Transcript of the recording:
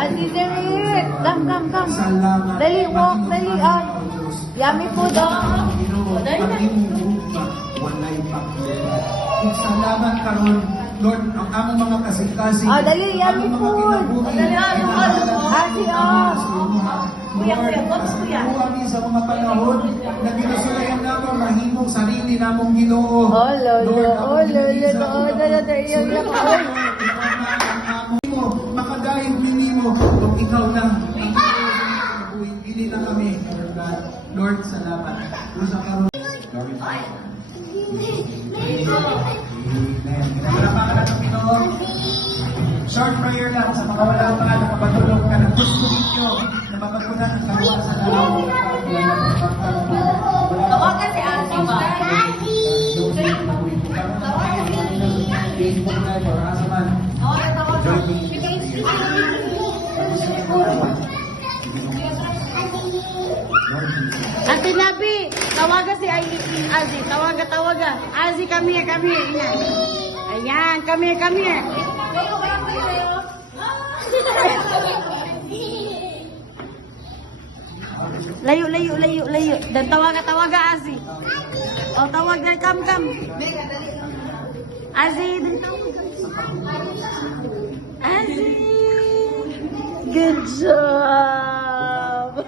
Ate Derek, come, come, come. Dali, walk, dali, ah. Yummy food, ah. Dali na. Walay pakilala. Salamat karon, Lord, ang among mga kasing-kasing. Ah, dali, yummy food. Dali, ah, kinahanglan ah, ah. Kuya, kuya, boss, kuya. kami sa mga panahon na ginusulayan namin mahimong sarili namong ginoo. Oh, lolo, Lord, oh, lolo, pinili sa oh, lolo, ikaw lang ang kinabuhi, pili na kami, Lord God. Lord, salamat. Usa karon. Glorify. Amen. Pinapalapakan natin ang Ginoo. Short prayer lang sa mga wala pa nakapatulog ka ng gusto ninyo na mapagunan ang kaluwa sa dalaw. Tawagan si Ate ba? Facebook Live or asa man. Tawagan, tawagan. Ate Nabi, tawaga si Azi. Tawaga, tawaga. Azi, come here, come here. Ayan, come here, come here. Layo, layo, layo, layo. Dan tawaga, tawaga, Azi. Oh, tawag na, come, come. Azi, dan tawaga. Good job.